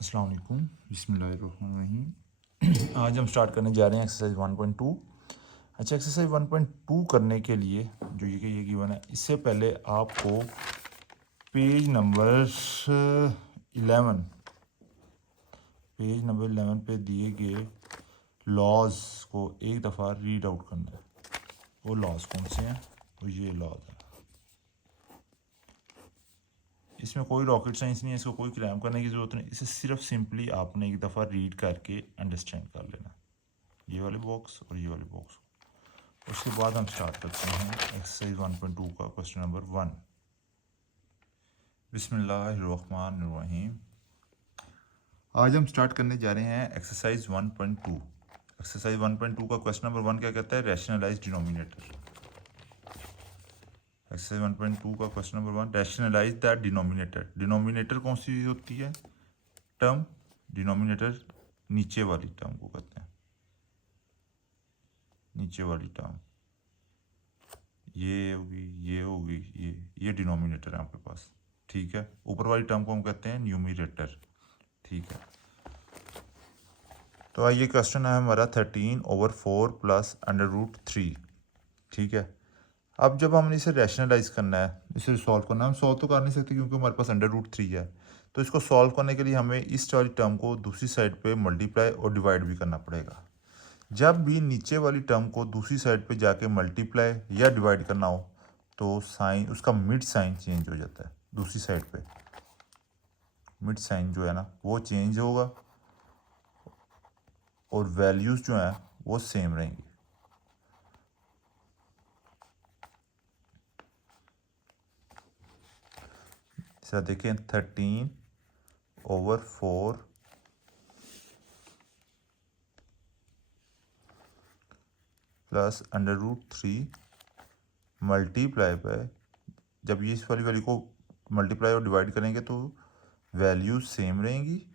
अस्सलाम वालेकुम, बिस्मिल्लाहिर्रहमानिर्रहीम। आज हम स्टार्ट करने जा रहे हैं एक्सरसाइज 1.2। अच्छा, एक्सरसाइज 1.2 करने के लिए जो ये गिवन है, इससे पहले आपको पेज नंबर 11 पे दिए गए लॉज को एक दफ़ा रीड आउट करना है। वो लॉज कौन से हैं? तो ये लॉज है। इसमें कोई रॉकेट साइंस नहीं है, इसको कोई क्लैम करने की ज़रूरत नहीं। इसे सिर्फ सिंपली आपने एक दफ़ा रीड करके अंडरस्टैंड कर लेना, ये वाले बॉक्स और ये वाले बॉक्स। उसके बाद हम स्टार्ट करते हैं एक्सरसाइज 1.2 का क्वेश्चन नंबर 1। बिस्मिल्लाहिर्रहमानिर्रहीम। आज हम स्टार्ट करने जा रहे हैं एक्सरसाइज 1.2। एक्सरसाइज 1.2 का क्वेश्चन नंबर 1 क्या कहता है? Rationalise denominator. एक्सरसाइज 1.2 का question number 1, rationalise the denominator. Denominator कौन सी होती है? टर्म। डिनोमिनेटर नीचे वाली टर्म को कहते हैं, नीचे वाली टर्म। ये होगी, ये होगी, ये डिनोमिनेटर है आपके पास, ठीक है। ऊपर वाली टर्म को हम कहते हैं न्यूमरेटर, ठीक है। तो आइए, क्वेश्चन है हमारा 13/4 प्लस √3, ठीक है। अब जब हमने इसे रैशनलाइज करना है, इसे सॉल्व करना है, हम सॉल्व तो कर नहीं सकते क्योंकि हमारे पास √3 है। तो इसको सॉल्व करने के लिए हमें इस वाली टर्म को दूसरी साइड पे मल्टीप्लाई और डिवाइड भी करना पड़ेगा। जब भी नीचे वाली टर्म को दूसरी साइड पे जाके मल्टीप्लाई या डिवाइड करना हो तो साइन, उसका मिड साइन चेंज हो जाता है। दूसरी साइड पे मिड साइन जो है ना, वो चेंज होगा और वैल्यूज़ जो हैं वो सेम रहेंगी। जैसा देखें, 13/4 प्लस √3 मल्टीप्लाई बाय, जब ये इस वाली वैल्यू को मल्टीप्लाई और डिवाइड करेंगे तो वैल्यूज सेम रहेंगी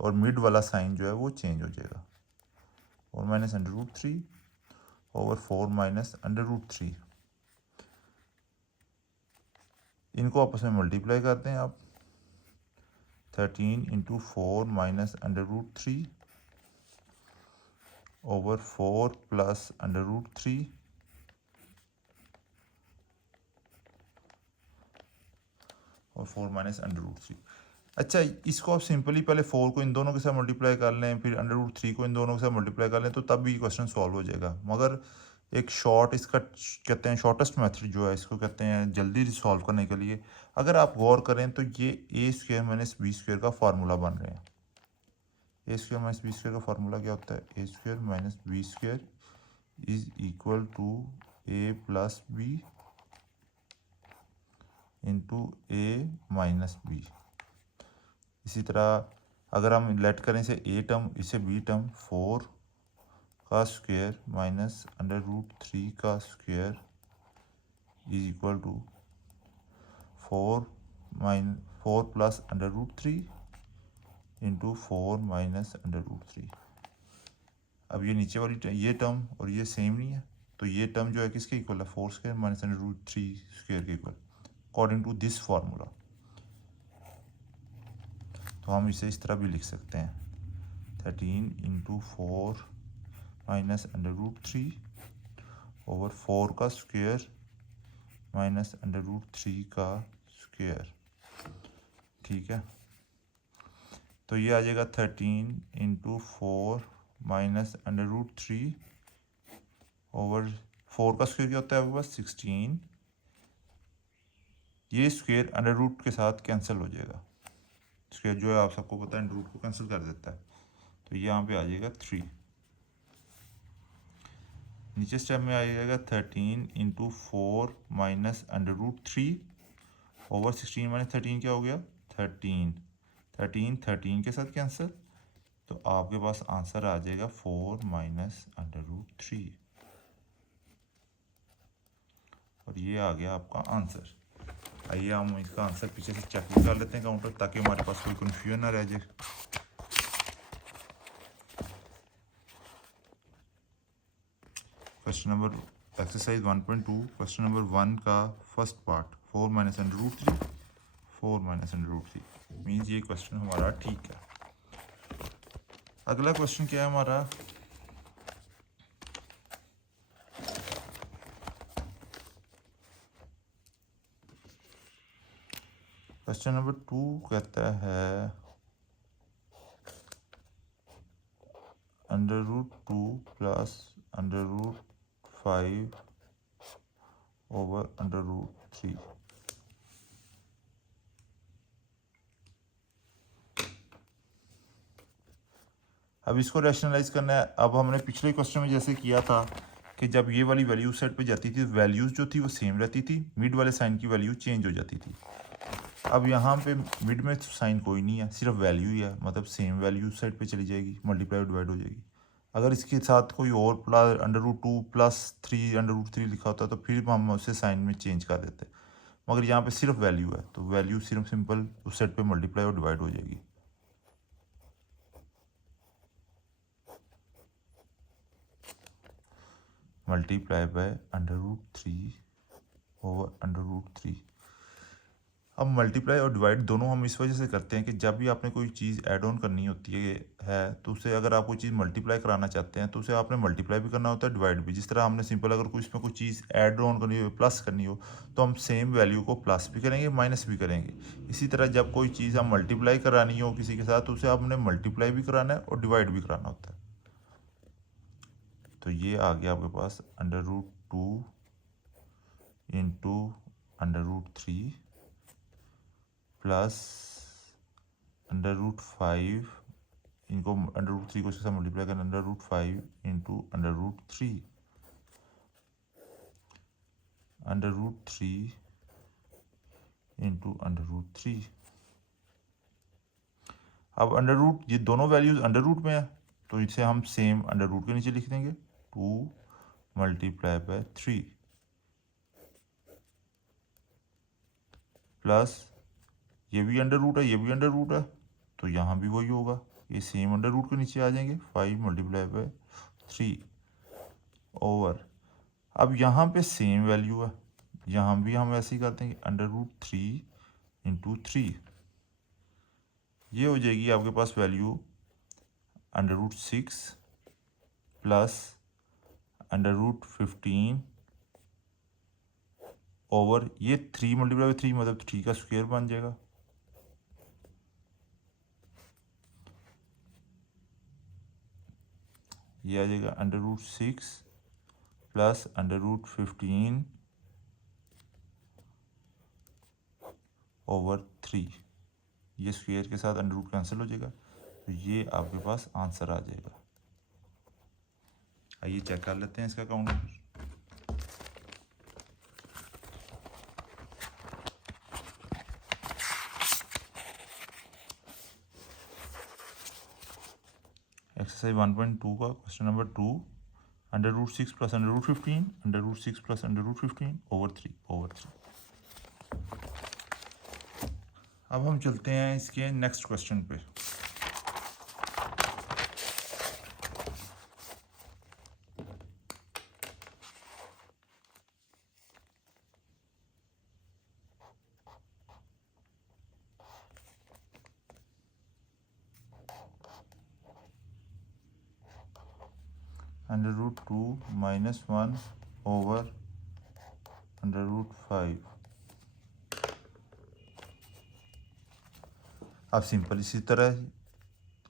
और मिड वाला साइन जो है वो चेंज हो जाएगा। और माइनस √3/4 माइनस √3, इनको आपस में मल्टीप्लाई करते हैं आप। 13/4 माइनस √3/4 प्लस √3 और 4 माइनस √3। अच्छा, इसको आप सिंपली पहले 4 को इन दोनों के साथ मल्टीप्लाई कर लें, फिर √3 को इन दोनों के साथ मल्टीप्लाई कर लें, तो तब भी क्वेश्चन सॉल्व हो जाएगा। मगर एक शॉर्ट, इसका कहते हैं शॉर्टेस्ट मेथड जो है, इसको कहते हैं जल्दी सॉल्व करने के लिए, अगर आप गौर करें तो ये a² माइनस b² का फार्मूला बन रहे हैं। a² माइनस b² का फार्मूला क्या होता है? a² minus b² is equal to a plus b into a minus b। इसी तरह अगर हम लेट करें इसे a टर्म, इसे b टर्म, 4 का स्क्वायर माइनस √3 का square is equal to 4 plus √3 into 4 minus √3। अब ये नीचे वाली ये टर्म और ये सेम नहीं है, तो ये टर्म जो है किसके इक्वल है? 4² माइनस √3 स्क्वायर के equal, according to this formula. तो हम इसे इस तरह भी लिख सकते हैं, 13/4 माइनस √3/4 का स्क्वायर माइनस √3 का स्क्वायर, ठीक है। तो ये आ जाएगा 13/4 माइनस √3/4 का स्क्वायर क्या होता है आपके पास? 16। ये स्क्वायर √ के साथ कैंसिल हो जाएगा। स्क्वायर जो है आप सबको पता है √ को कैंसिल कर देता है, तो यहाँ पे आ जाएगा 3। नीचे स्टेप में आ जाएगा 13/4 माइनस √3/16 माइनस 13 क्या हो गया? 13 के साथ कैंसिल, तो आपके पास आंसर आ जाएगा 4 माइनस √3, और ये आ गया आपका आंसर। आइए हम इसका आंसर पीछे से चेक भी कर लेते हैं काउंटर, ताकि हमारे पास कोई कन्फ्यूजन ना रह जाए। Question number exercise 1.2 question number 1 का first part, 4 minus √3 4 minus √3 means ये क्वेश्चन हमारा ठीक है। अगला क्वेश्चन क्या है हमारा, क्वेश्चन नंबर 2 कहता है √2 प्लस √5 ओवर √3। अब इसको रैशनलाइज करना है। अब हमने पिछले क्वेश्चन में जैसे किया था कि जब ये वाली वैल्यू साइड पे जाती थी, वैल्यूज़ जो थी वो सेम रहती थी, मिड वाले साइन की वैल्यू चेंज हो जाती थी। अब यहाँ पे मिड में साइन कोई नहीं है, सिर्फ वैल्यू ही है, मतलब सेम वैल्यू साइड पे चली जाएगी, मल्टीप्लाई डिवाइड हो जाएगी। अगर इसके साथ कोई और प्लस √2 प्लस 3 √3 लिखा होता तो फिर हम उसे साइन में चेंज कर देते, मगर यहाँ पे सिर्फ वैल्यू है तो वैल्यू सिर्फ सिंपल उस साइड पे मल्टीप्लाई और डिवाइड हो जाएगी। Multiply by √3 over √3। अब मल्टीप्लाई और डिवाइड दोनों हम इस वजह से करते हैं कि जब भी आपने कोई चीज़ ऐड ऑन करनी होती है तो उसे अगर आप कोई चीज़ मल्टीप्लाई कराना चाहते हैं तो उसे आपने मल्टीप्लाई भी करना होता है, डिवाइड भी। जिस तरह हमने सिंपल अगर कोई इसमें कोई चीज़ ऐड ऑन करनी हो, प्लस करनी हो, तो हम सेम वैल्यू को प्लस भी करेंगे, माइनस भी करेंगे। इसी तरह जब कोई चीज़ हम मल्टीप्लाई करानी हो किसी के साथ तो उसे आपने मल्टीप्लाई भी कराना है और डिवाइड भी कराना होता है। तो ये आ गया आपके पास √2 इंटू √3 प्लस √5, इनको √3 को इसके साथ मल्टीप्लाई करना, √5 इंटू √3 √3 इंटू √3। अब ये दोनों वैल्यूज अंडर रूट में है तो इसे हम सेम अंडर रूट के नीचे लिख देंगे, 2 मल्टीप्लाई बाय 3 प्लस ये भी अंडर रूट है, ये भी अंडर रूट है, तो यहाँ भी वही होगा, ये सेम अंडर रूट के नीचे आ जाएंगे, 5 मल्टीप्लाई बाय 3 ओवर। अब यहाँ पे सेम वैल्यू है, यहाँ भी हम ऐसे ही करते हैं √3 इंटू 3, ये हो जाएगी आपके पास वैल्यू √6 प्लस √15 ओवर ये 3 मल्टीप्लाई बाय 3 मतलब 3 का स्क्वायर बन जाएगा। ये आ जाएगा √6 प्लस √15 ओवर 3, ये स्क्वायर के साथ अंडर रूट कैंसिल हो जाएगा, तो ये आपके पास आंसर आ जाएगा। आइए चेक कर लेते हैं इसका काउंट। एक्सरसाइज 1.2 का question number 2, √6 plus √15 √6 plus √15 over 3। अब हम चलते हैं इसके नेक्स्ट क्वेश्चन पे। √2 - 1 ओवर √5। अब सिंपल इसी तरह,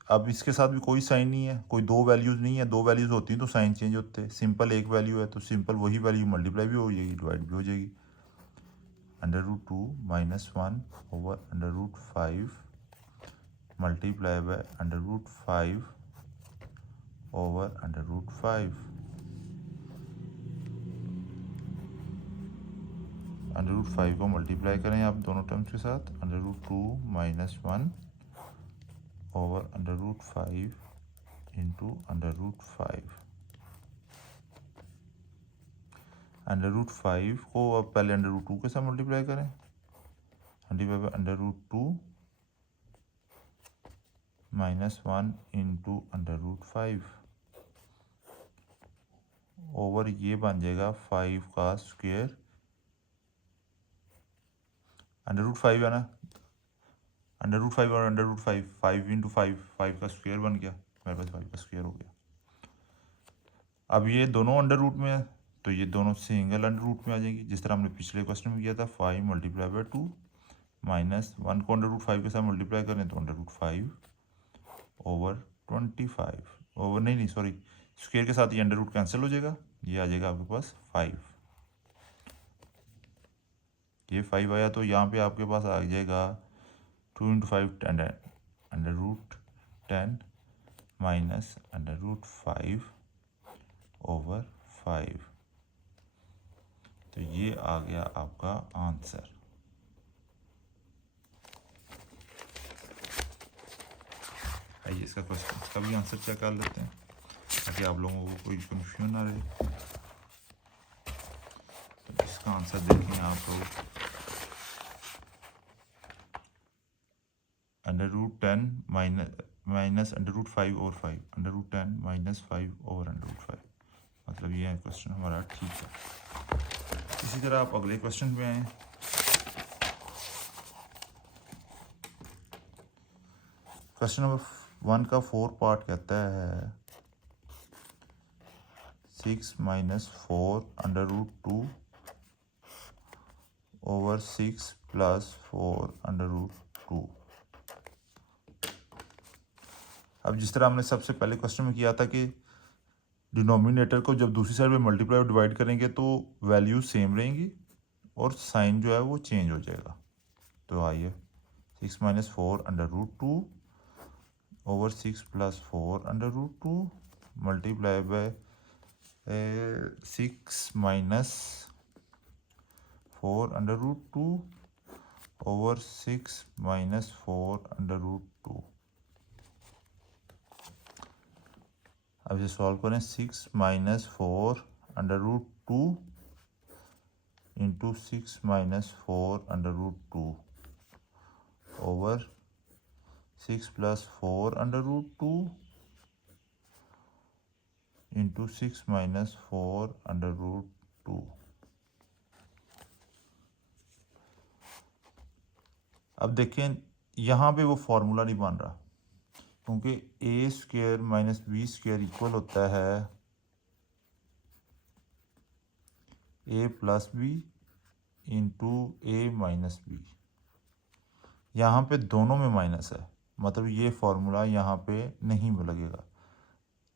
अब इसके साथ भी कोई साइन नहीं है, कोई दो वैल्यूज़ नहीं है, दो वैल्यूज़ होती तो साइन चेंज होते। सिंपल एक वैल्यू है तो सिंपल वही वैल्यू मल्टीप्लाई भी हो जाएगी, डिवाइड भी हो जाएगी। √2 - 1 ओवर √5 मल्टीप्लाई बाय √5 ओवर √5। √5 को मल्टीप्लाई करें आप दोनों टर्म्स के साथ, √2 - 1 ओवर √5 इंटू √5। √5 को अब पहले √2 के साथ मल्टीप्लाई करें, मल्टीप्लाई बाय √2 - 1 इंटू √5 ओवर ये बन जाएगा 5 का स्क्वायर, √5 है ना, √5 और √5, 5 इंटू 5 का स्क्वायर बन गया, मेरे पास 5 का स्क्वायर हो गया। अब ये दोनों अंडर रूट में है तो ये दोनों सिंगल अंडर रूट में आ जाएंगी, जिस तरह हमने पिछले क्वेश्चन में किया था 5 मल्टीप्लाई बाई 2 माइनस 1 को अंडर रूट 5 के साथ मल्टीप्लाई करें तो अंडर रूट 5 ओवर 25 ओवर नहीं सॉरी स्क्वायर के साथ ये अंडर रूट कैंसिल हो जाएगा, ये आ जाएगा आपके पास 5। ये 5 आया तो यहाँ पे आपके पास आ जाएगा 2 × 5 10 under root 10 minus under root 5 over 5। तो ये आ गया आपका आंसर। आइए इसका क्वेश्चन का भी आंसर चेक कर लेते हैं ताकि आप लोगों को कोई कंफ्यूजन ना रहे। तो इसका आंसर देखें आप लोग, under root 10 minus under root 5 over 5 under root 10 minus 5 over under root 5, मतलब ये क्वेश्चन हमारा ठीक है। इसी तरह आप अगले क्वेश्चन पे आए। क्वेश्चन नंबर 1 का 4 पार्ट कहता है 6 minus 4 under root 2 over 6 plus 4 under root 2। अब जिस तरह हमने सबसे पहले क्वेश्चन में किया था कि डिनोमिनेटर को जब दूसरी साइड में मल्टीप्लाई और डिवाइड करेंगे तो वैल्यू सेम रहेंगी और साइन जो है वो चेंज हो जाएगा। तो आइए 6 minus 4 under root 2 over 6 plus 4 under root 2 multiply by 6 minus 4 under root 2 over 6 minus 4 under root 2। अब इसे सॉल्व करें 6 minus 4 under root 2 into 6 minus 4 under root 2 over 6 plus 4 under root 2 into 6 minus 4 under root 2। अब देखें यहाँ पे वो formula नहीं बन रहा क्योंकि A square minus B square equal होता है A plus B into A minus B. यहाँ पे दोनों में माइनस है, मतलब ये फॉर्मूला यहाँ पे नहीं लगेगा।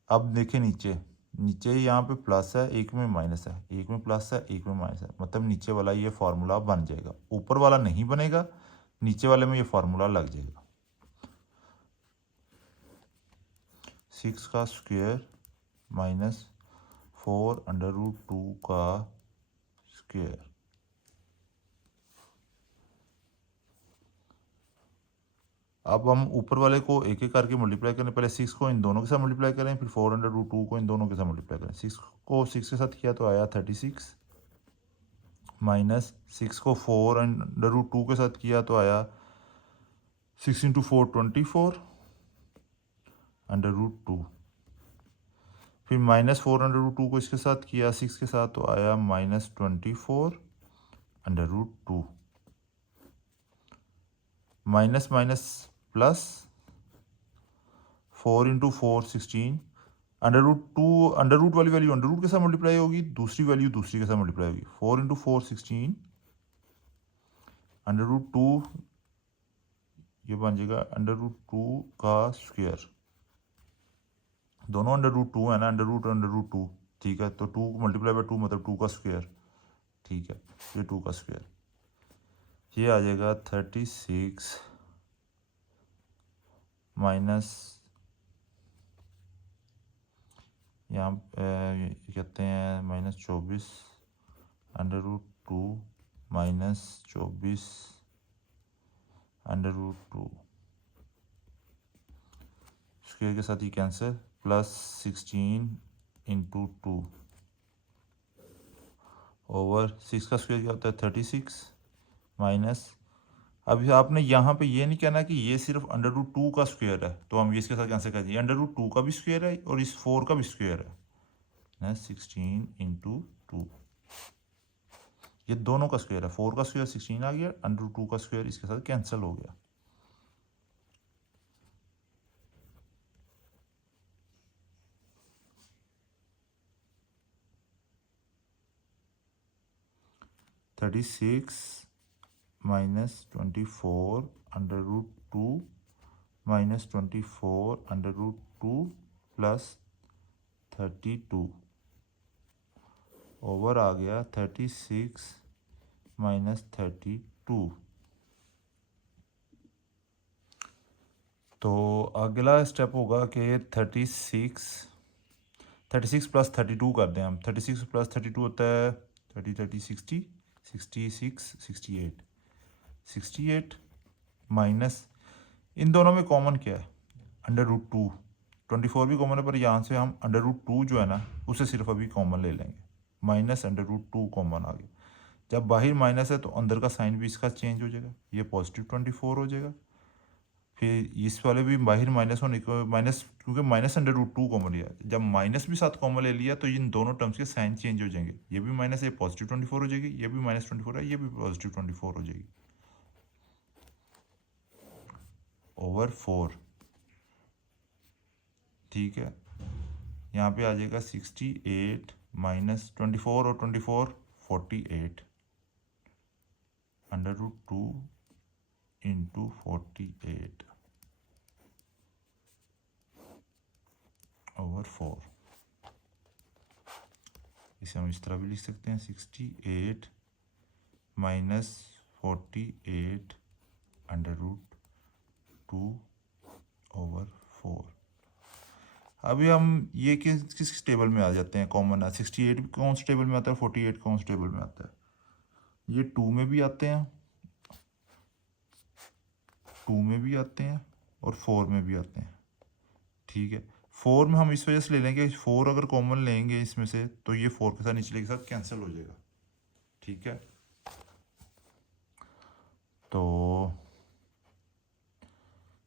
अब देखें नीचे यहाँ पे प्लस है, एक में माइनस है, एक में प्लस है, एक में माइनस है, मतलब नीचे वाला ये फॉर्मूला बन जाएगा, ऊपर वाला नहीं बनेगा, नीचे वाले में ये फॉर्मूला लग जाएगा। 6 का स्क्वायर माइनस 4 अंडर रूट 2 का स्क्वायर। अब हम ऊपर वाले को एक एक करके मल्टीप्लाई करें। पहले 6 को इन दोनों के साथ मल्टीप्लाई करें, फिर 4 अंडर रूट 2 को इन दोनों के साथ मल्टीप्लाई करें। 6 को 6 के साथ किया तो आया 36 माइनस 6 को 4 अंडर रूट 2 के साथ किया तो आया 6 इंटू 4 24 अंडर रूट 2। फिर माइनस 4 अंडर रूट 2 को इसके साथ किया 6 के साथ तो आया minus 24 under root 2। Minus minus plus 4 into 4 16 under root 2 under root वाली वैल्यू अंडर रूट के साथ मल्टीप्लाई होगी, दूसरी वैल्यू दूसरी के साथ मल्टीप्लाई होगी। 4 इंटू 4 16 अंडर रूट 2 ये बन जाएगा अंडर रूट 2 का स्क्वायर। दोनों अंडर रूट 2 है ना, अंडर रूट 2, ठीक है। तो 2 मल्टीप्लाई बाय 2 मतलब 2 का स्क्वायर, ठीक है। ये 2 का स्क्वायर ये आ जाएगा 36 माइनस यहाँ कहते हैं minus 24 under root 2 minus 24 under root 2 स्क्वायर के साथ ही कैंसिल, प्लस 16 इंटू 2 ओवर 6 का स्क्वायर क्या होता है 36 माइनस। अभी आपने यहाँ पे ये नहीं कहना कि ये सिर्फ अंडर रूट 2 का स्क्वायर है, तो हम ये इसके साथ कैंसिल कर दिए। अंडर रूट 2 का भी स्क्वायर है और इस 4 का भी स्क्वायर है 16 इंटू 2। ये दोनों का स्क्वायर है, 4 का स्क्वायर 16 आ गया, अंडर रूट 2 का स्क्वायर इसके साथ कैंसिल हो गया। 36 minus 24 under root 2 minus 24 under root 2 plus 32 over आ गया 36 माइनस 32। तो अगला स्टेप होगा कि 36 प्लस 32 कर दें हम। 36 प्लस 32 होता है 60 66 68 68 माइनस इन दोनों में कॉमन क्या है अंडर रूट 2। 24 भी कॉमन है पर यहाँ से हम अंडर रूट 2 जो है ना उसे सिर्फ अभी कॉमन ले लेंगे। माइनस अंडर रूट 2 कॉमन आ गया। जब बाहर माइनस है तो अंदर का साइन भी इसका चेंज हो जाएगा, ये पॉजिटिव 24 हो जाएगा। फिर इस वाले भी बाहर माइनस होने को माइनस, क्योंकि माइनस अंडर रूट 2 कॉमन लिया, जब माइनस भी साथ कॉमन ले लिया तो इन दोनों टर्म्स के साइन चेंज हो जाएंगे। ये भी माइनस, ये पॉजिटिव 24 हो जाएगी, ये भी माइनस 24 है, ये भी पॉजिटिव 24 हो जाएगी ओवर 4। ठीक है, यहाँ पे आ जाएगा 68 माइनस 24 और 24 48 अंडर रूट 2 इंटू 48 ओवर 4। इसे हम इस तरह भी लिख सकते हैं 68 माइनस 48 अंडर रूट 2 ओवर 4। अभी हम ये किस टेबल में आ जाते हैं, कॉमन है 68 कौन से टेबल में आता है, 48 कौन से टेबल में आता है, ये 2 में भी आते हैं, 2 में भी आते हैं और 4 में भी आते हैं। ठीक है, 4 में हम इस वजह से ले लेंगे, 4 अगर कॉमन लेंगे इसमें से तो ये 4 के साथ निचले के साथ कैंसिल हो जाएगा। ठीक है, तो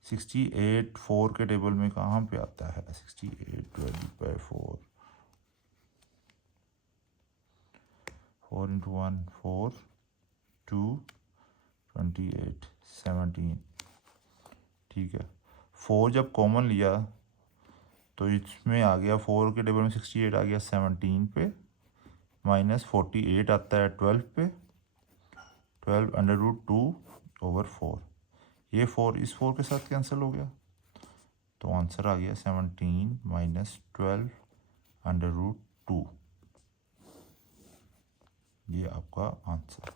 68 4 के टेबल में कहाँ पे आता है, 68 डिवाइडेड बाय 4, 4 इंटू 1 4 2 28 17। ठीक है, 4 जब कॉमन लिया तो इसमें आ गया 4 के टेबल में 68 आ गया 17 पे, माइनस 48 आता है 12 पे, 12 अंडर रूट 2 ओवर 4। ये 4 इस 4 के साथ कैंसिल हो गया, तो आंसर आ गया 17 माइनस 12 अंडर रूट 2। ये आपका आंसर।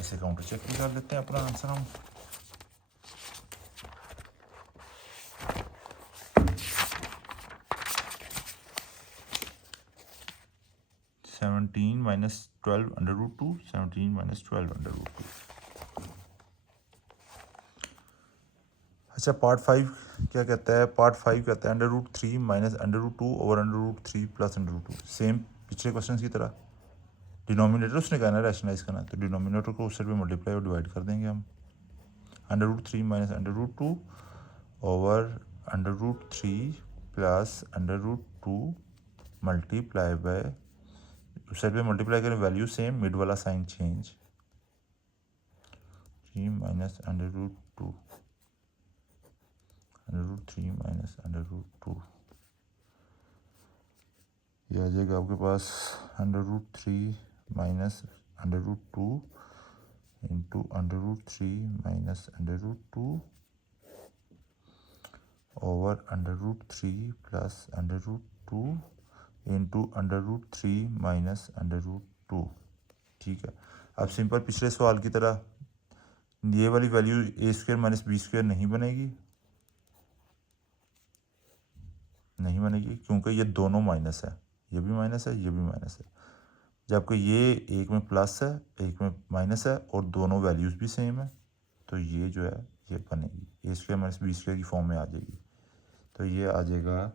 ऐसे काउंटर चेक भी कर लेते हैं अपना आंसर हम। Seventeen minus 12 under root 2, 17 minus 12 under root 2। अच्छा, पार्ट 5 क्या कहता है, पार्ट 5 कहता है under root 3 minus under root 2 over under root 3 plus under root 2। Same पिछले क्वेश्चन की तरह डिनोमिनेटर उसने कहना है रैशनलाइज करना है, तो डिनोमिनेटर को उस साइड में मल्टीप्लाई और डिवाइड कर देंगे हम। Under root 3 minus under root 2 over under root 3 plus under root 2 multiply by, उस साइड पे मल्टीप्लाई करें वैल्यू सेम, मिड वाला sign change, 3 minus under root 2 under root 3 minus under root 2। ये आ जाएगा आपके पास under root 3 minus under root 2 into under root 3 minus under root 2 over under root 3 plus under root 2 into under root 3 minus under root 2। ठीक है, अब simple पिछले सवाल की तरह ये वाली वैल्यू ए स्क्वायर माइनस बी स्क्वायर नहीं बनेगी, नहीं बनेगी क्योंकि ये दोनों माइनस है, ये भी माइनस है, ये भी माइनस है। जबकि ये एक में प्लस है एक में माइनस है और दोनों वैल्यूज़ भी सेम है, तो ये जो है ये बनेगी, ए स्क्वायर माइनस बी स्क्वायर की फॉर्म में आ जाएगी। तो ये आ जाएगा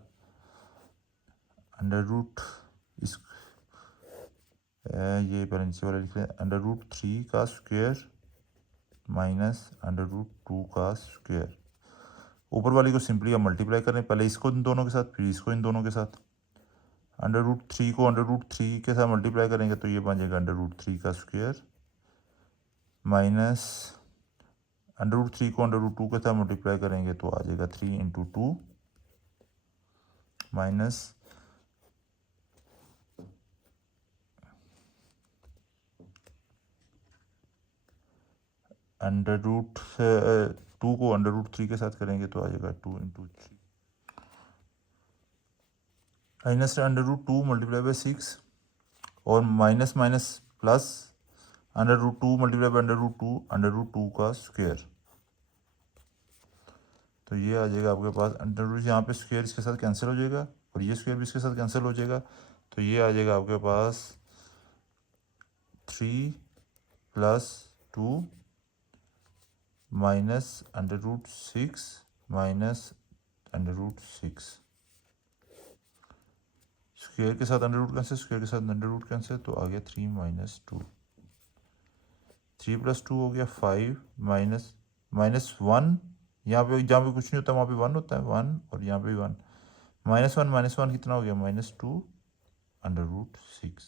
अंडर रूट इस ये पहले नीचे वाला लिख रहे हैं, अंडर रूट 3 का स्क्वायर माइनस अंडर रूट 2 का स्क्वायर। ऊपर वाली को सिंपली आप मल्टीप्लाई करें, पहले इसको इन दोनों के साथ फिर इसको इन दोनों के साथ। अंडर रूट 3 को अंडर रूट 3 के साथ मल्टीप्लाई करेंगे तो ये बन जाएगा अंडर रूट 3 का स्क्वायर माइनस अंडर रूट 3 को अंडर रूट 2 के साथ मल्टीप्लाई करेंगे तो आ जाएगा 3 इंटू 2 माइनस अंडर रूट 2 को अंडर रूट 3 के साथ करेंगे तो आ जाएगा 2 into 3 minus under root 2 multiply by 6 और minus minus plus under root 2 multiply by under root 2 का स्क्वायर। तो ये आ जाएगा आपके पास अंडर रूट, यहाँ पे स्क्वायर इसके साथ कैंसिल हो जाएगा और ये स्क्वायर भी इसके साथ कैंसिल हो जाएगा। तो ये आ जाएगा आपके पास 3 plus 2 minus under root 6 minus under root 6। Square के साथ अंडर रूट कैंसिल, स्क्वायर के साथ अंडर रूट कैंसिल, तो आ गया 3 माइनस 2। 3 प्लस 2 हो गया 5 माइनस माइनस 1, यहाँ पे जहाँ पे कुछ नहीं होता वहाँ पे 1 होता है 1 और यहाँ पे भी 1। माइनस वन कितना हो गया -2 अंडर रूट 6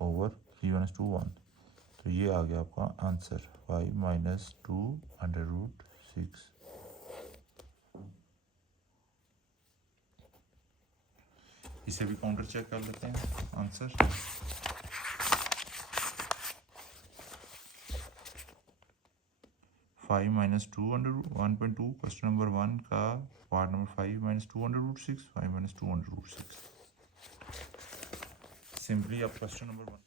ओवर 3 - 2 1। तो ये आ गया आपका आंसर 5 - 2 अंडर रूट 6। इसे भी काउंटर चेक कर लेते हैं answer. Five minus 2 under root 1.2 question number 1 का part number 5 - 2 under root 6 5 - 2 under root 6। Simply आप क्वेश्चन नंबर 1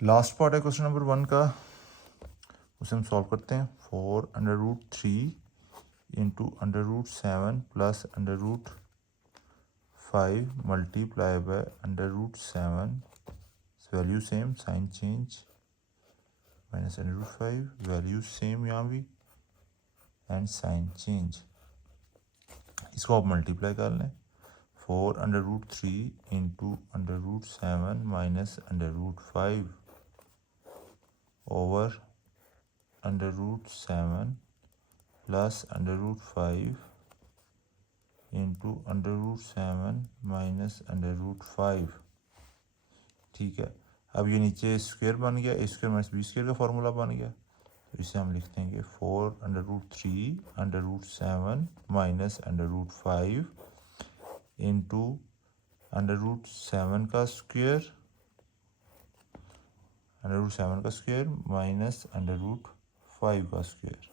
लास्ट पार्ट है क्वेश्चन नंबर 1 का, उसे हम सॉल्व करते हैं। 4 under root 3 into under root 7 plus under root 5 multiply by under root 7, value same, sign change, minus under root 5, value same यहाँ भी and sign change. इसको आप मल्टीप्लाई कर लें। 4 under root 3 into under root 7 minus under root 5 over under root 7 plus under root 5 into under root 7 minus under root 5। ठीक है, अब ये नीचे स्क्वायर बन गया, A square minus B square का फॉर्मूला बन गया। तो इसे हम लिखते हैं कि 4 under root 3 under root 7 minus under root 5 into under root 7 का स्क्वायर माइनस अंडर रूट 5 का स्क्वायर।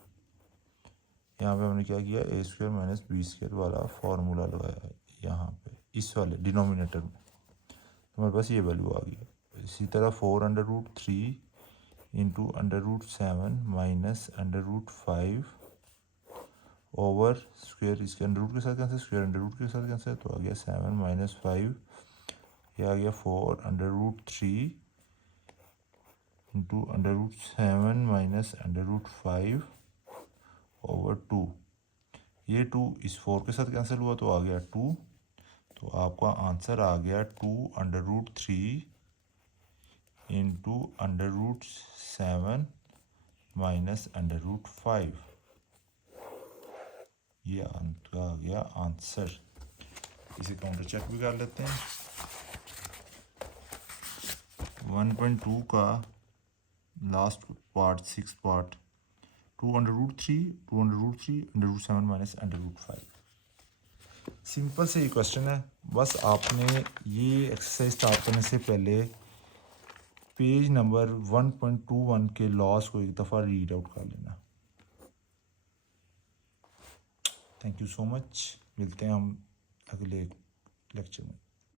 यहाँ पे हमने क्या किया, ए स्क्वायर माइनस बी स्क्वायर वाला फॉर्मूला लगाया है यहाँ पे इस वाले डिनोमिनेटर में, तो हमारे पास ये वैल्यू आ गई। इसी तरह 4 under root 3 into under root 7 minus under root 5 over square, इसके अंडर रूट के साथ कैंसिल, स्क्वायर अंडर रूट के साथ कैंसिल, तो आ गया 7 माइनस 5, ये आ गया 4 under root 3 into under root 7 minus under root 5 over 2। ये 2 इस 4 के साथ कैंसिल हुआ तो आ गया 2। तो आपका आंसर आ गया 2 under root 3 into under root 7 minus under root 5। ये आ गया आंसर। इसे काउंटर चेक भी कर लेते हैं। 1.2 का last part 6 part 2 under root 3 under root 7 minus under root 5। Simple से ये क्वेश्चन है, बस आपने ये एक्सरसाइज स्टार्ट करने से पहले पेज नंबर 1.21 के लॉस को एक दफ़ा रीड आउट कर लेना। थैंक यू सो मच, मिलते हैं हम अगले लेक्चर में।